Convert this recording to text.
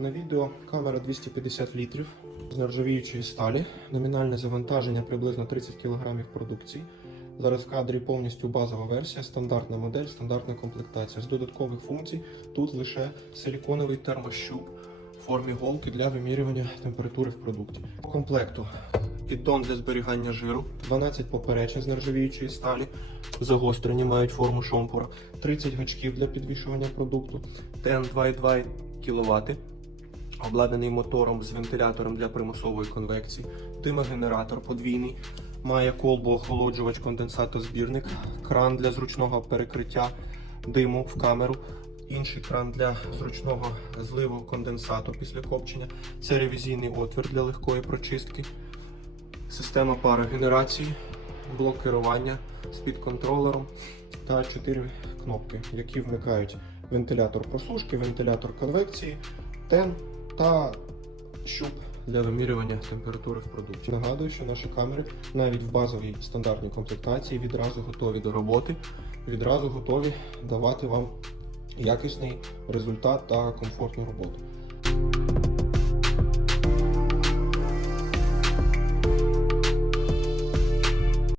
На відео камера 250 літрів з нержавіючої сталі. Номінальне завантаження приблизно 30 кг продукції. Зараз в кадрі повністю базова версія, стандартна модель, стандартна комплектація. З додаткових функцій тут лише силіконовий термощуп в формі голки для вимірювання температури в продукті. По комплекту піддон для зберігання жиру, 12 поперечин з нержавіючої сталі, загострені мають форму шомпура, 30 гачків для підвішування продукту, ТН 2,2 кВт, обладнаний мотором з вентилятором для примусової конвекції, димогенератор подвійний, має колбу охолоджувач конденсатозбірник, кран для зручного перекриття диму в камеру. Інший кран для зручного зливу конденсату після копчення. Це ревізійний отвір для легкої прочистки. Система парогенерації, блок керування з підконтролером та 4 кнопки, які вмикають вентилятор просушки, вентилятор конвекції, тен та щуп для вимірювання температури в продукті. Нагадую, що наші камери навіть в базовій стандартній комплектації відразу готові до роботи, відразу готові давати вам якісний результат та комфортну роботу.